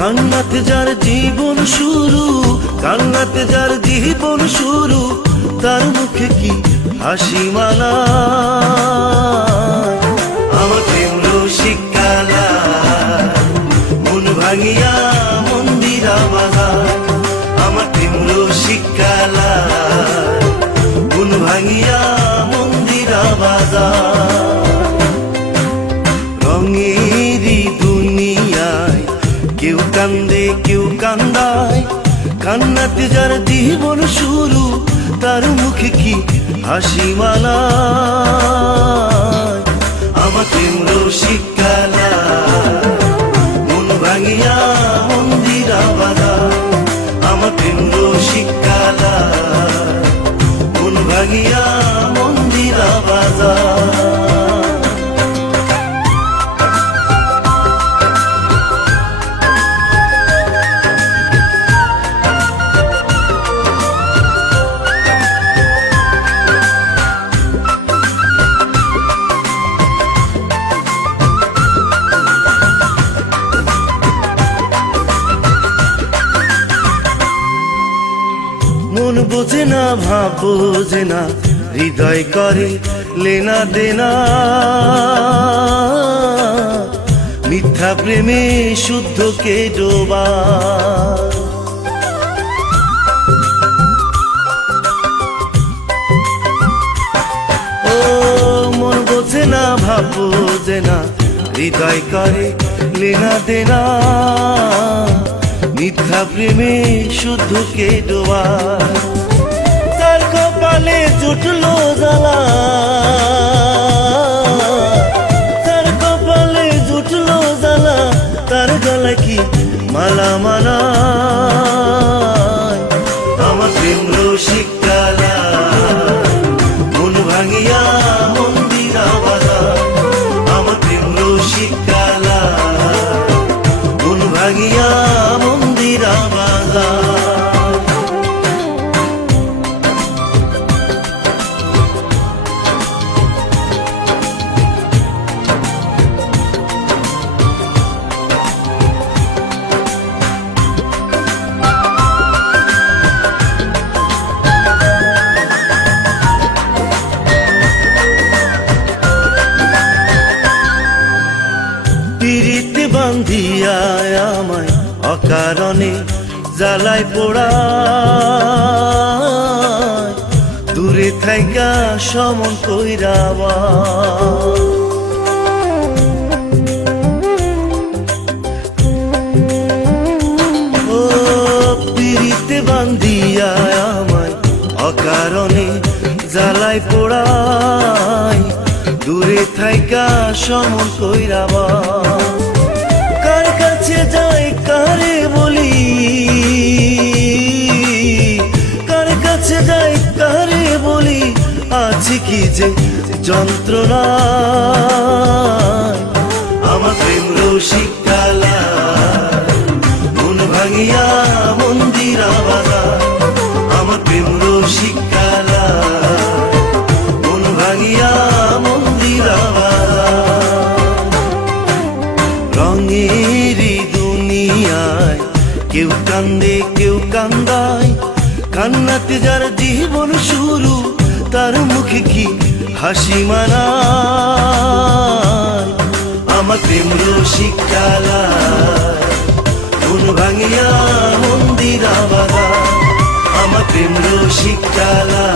কান্নাতে যার জীবন শুরু, কান্নাতে যার জীবন শুরু, তার মুখে কি হাসি মানা। আমার প্রেম রসিক কালা, মন ভাঙিয়া মন্দিরা বাজায়। আমার প্রেম রসিক কালা, মন ভাঙিয়া মন্দিরা বাজায়। রঙেরই দুনিয়ায় কেউ কান্দে কেউ কান্দায়, কান্নাতে যার জীবন শুরু, তার মুখে কি হাসি মানায়। আমার প্রেম রসিক কালা, মন ভাঙিয়া মন্দিরা বাজায়। আমার প্রেম রসিক কালা, মন ভাঙিয়া মন্দিরা বাজায়। মন বোঝে না, ভাব বোঝে না, হৃদয় করে লেনা দেনা। মিথ্যা প্রেমে শুদ্ধকে ডোবা। ও মন বোঝে না, ভাব বোঝে না, হৃদয় করে লেনা দেনা। মিথ্যা প্রেমে শুদ্ধকে ডোবা। তার কপালে জুটলো জ্বালা, তার কপালে জুটলো জ্বালা, তার গলা কি মালা মানা। আমার প্রেম রসিক কালা, মন ভাঙিয়া মন্দিরা বাজায়। আমার প্রেম রসিক কালা, মন ভাঙিয়া মন্দিরা বাজায়। পিরিতে বান্ধিয়া আমায় অকারণে জ্বালায় পোড়ায়। দূরে থাইকা সমন কইরাবা। ও পিরিতে বান্ধিয়া আমায় অকারণে জ্বালায় পোড়ায়। দূরে থাইকা সমন কইরাবা। কার কাছে যাই কারে বলি, কার কাছে যাই কারে বলি, আছে কি যে যন্ত্রণা। আমার প্রেম রসিক কালা, মন ভাঙিয়া মন্দিরা বাজায়। আমার প্রেম রসিক কালা, মন ভাঙিয়া মন্দিরা বাজায়। রঙেরই দুনিয়ায় কেউ কান্দে কেউ কান্দায়, কান্নাতে যার জীবন শুরু, তার মুখে কি হাসি মানায়। আমার প্রেম রসিক কালা, মন ভাঙিয়া মন্দিরা বাজায়। আমার প্রেম রসিক কালা,